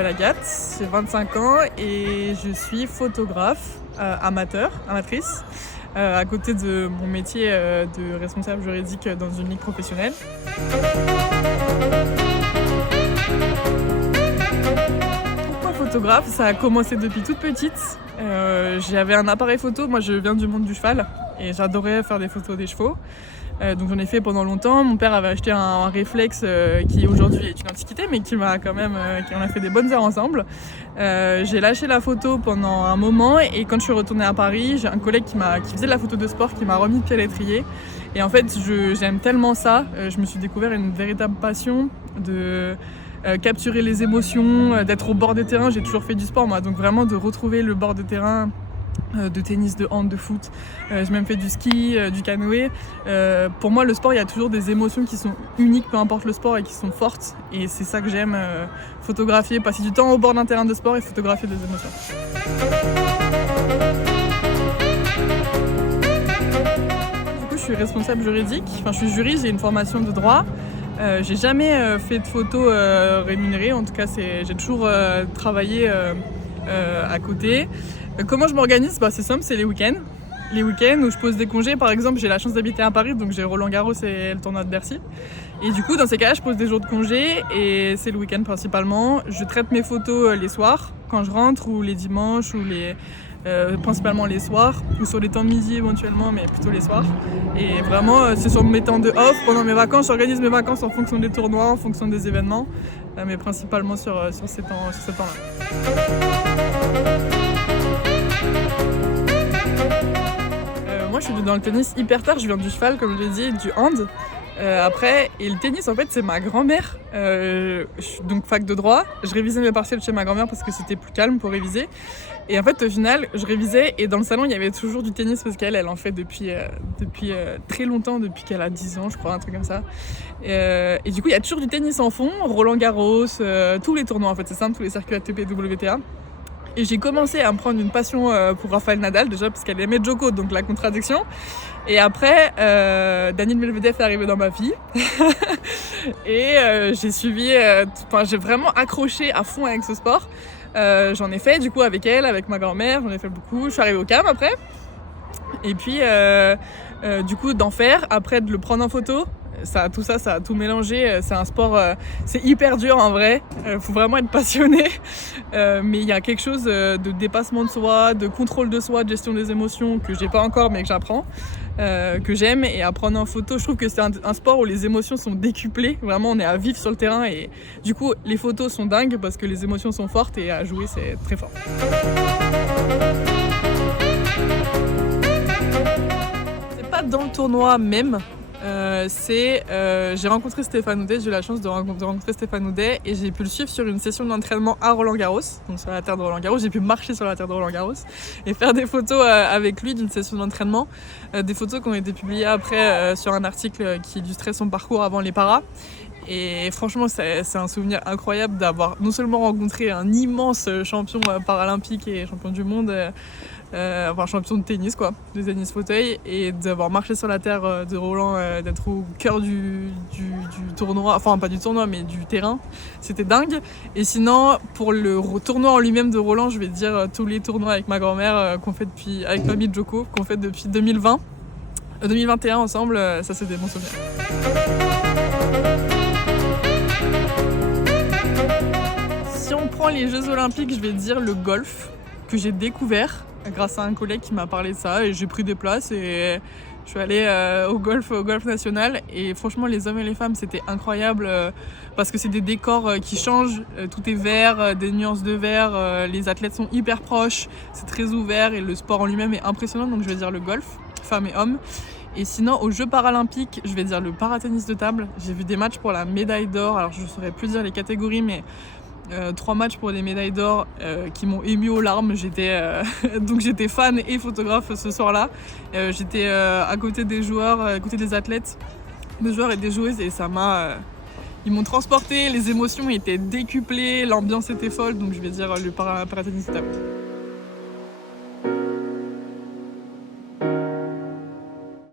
m'appelle Agathe, j'ai 25 ans et je suis photographe amatrice, à côté de mon métier de responsable juridique dans une ligue professionnelle. Pourquoi photographe? Ça a commencé depuis toute petite. J'avais un appareil photo, moi je viens du monde du cheval et j'adorais faire des photos des chevaux. Donc j'en ai fait pendant longtemps. Mon père avait acheté un réflexe qui aujourd'hui est une antiquité, mais qui m'a quand même, on a fait des bonnes heures ensemble. J'ai lâché la photo pendant un moment et quand je suis retournée à Paris, j'ai un collègue qui faisait de la photo de sport qui m'a remis pied à l'étrier. Et en fait, j'aime tellement ça. Je me suis découvert une véritable passion de capturer les émotions, d'être au bord des terrains. J'ai toujours fait du sport moi, donc vraiment de retrouver le bord des terrains. De tennis, de hand, de foot, j'ai même fait du ski, du canoë. Pour moi le sport, il y a toujours des émotions qui sont uniques, peu importe le sport, et qui sont fortes, et c'est ça que j'aime photographier, passer du temps au bord d'un terrain de sport et photographier des émotions. Du coup je suis responsable juridique, je suis juriste, j'ai une formation de droit. J'ai jamais fait de photos rémunérées, en tout cas j'ai toujours travaillé à côté. Comment je m'organise? C'est simple, c'est les week-ends. Les week-ends où je pose des congés, par exemple, j'ai la chance d'habiter à Paris, donc j'ai Roland-Garros et le tournoi de Bercy. Et du coup, dans ces cas-là, je pose des jours de congé et c'est le week-end principalement. Je traite mes photos les soirs, quand je rentre, ou les dimanches, ou principalement les soirs, ou sur les temps de midi éventuellement, mais plutôt les soirs. Et vraiment, c'est sur mes temps de off, pendant mes vacances, j'organise mes vacances en fonction des tournois, en fonction des événements, mais principalement sur ces temps-là. Moi je suis dans le tennis hyper tard, je viens du cheval comme je l'ai dit, du hand. Et le tennis en fait c'est ma grand-mère, je suis donc fac de droit, je révisais mes partiels chez ma grand-mère parce que c'était plus calme pour réviser. Et en fait au final je révisais et dans le salon il y avait toujours du tennis parce qu'elle en fait depuis très longtemps, depuis qu'elle a 10 ans je crois, un truc comme ça. Et du coup il y a toujours du tennis en fond, Roland-Garros, tous les tournois en fait, c'est simple, tous les circuits ATP, WTA. Et j'ai commencé à me prendre une passion pour Rafael Nadal déjà parce qu'elle aimait Djoko, donc la contradiction. Et après, Daniil Medvedev est arrivé dans ma vie et j'ai suivi, j'ai vraiment accroché à fond avec ce sport. J'en ai fait du coup avec elle, avec ma grand-mère, j'en ai fait beaucoup. Je suis arrivée au CAM après. Et puis du coup d'en faire, après de le prendre en photo. Tout ça a tout mélangé. C'est un sport, c'est hyper dur en vrai. Faut vraiment être passionné. Mais il y a quelque chose de dépassement de soi, de contrôle de soi, de gestion des émotions que j'ai pas encore mais que j'apprends, que j'aime. Et à prendre en photo, je trouve que c'est un sport où les émotions sont décuplées. Vraiment, on est à vivre sur le terrain et du coup, les photos sont dingues parce que les émotions sont fortes et à jouer, c'est très fort. C'est pas dans le tournoi même. J'ai rencontré Stéphane Houdet, j'ai eu la chance de rencontrer Stéphane Houdet et j'ai pu le suivre sur une session d'entraînement à Roland-Garros, donc sur la terre de Roland-Garros. J'ai pu marcher sur la terre de Roland-Garros et faire des photos avec lui d'une session d'entraînement, des photos qui ont été publiées après sur un article qui illustrait son parcours avant les paras. Et franchement c'est un souvenir incroyable d'avoir non seulement rencontré un immense champion paralympique et champion du monde, champion de tennis quoi, de tennis fauteuil, et d'avoir marché sur la terre de Roland, d'être au cœur du tournoi, enfin pas du tournoi mais du terrain, c'était dingue. Et sinon pour le tournoi en lui-même de Roland, je vais dire tous les tournois avec ma grand-mère qu'on fait avec mamie de Djoko, qu'on fait depuis 2021 ensemble, ça c'est des bons souvenirs. Si on prend les Jeux Olympiques, je vais dire le golf que j'ai découvert grâce à un collègue qui m'a parlé de ça et j'ai pris des places et je suis allée au golf national et franchement les hommes et les femmes c'était incroyable parce que c'est des décors qui changent, tout est vert, des nuances de vert, les athlètes sont hyper proches, c'est très ouvert et le sport en lui-même est impressionnant, donc je vais dire le golf, femmes et hommes. Et sinon aux Jeux paralympiques, je vais dire le paratennis de table. J'ai vu des matchs pour la médaille d'or, alors je ne saurais plus dire les catégories mais 3 matchs pour des médailles d'or qui m'ont ému aux larmes. Donc j'étais fan et photographe ce soir-là. J'étais à côté des joueurs, à côté des athlètes, des joueurs et des joueuses et ils m'ont transporté, les émotions étaient décuplées, l'ambiance était folle, donc je vais dire le paratennis de table.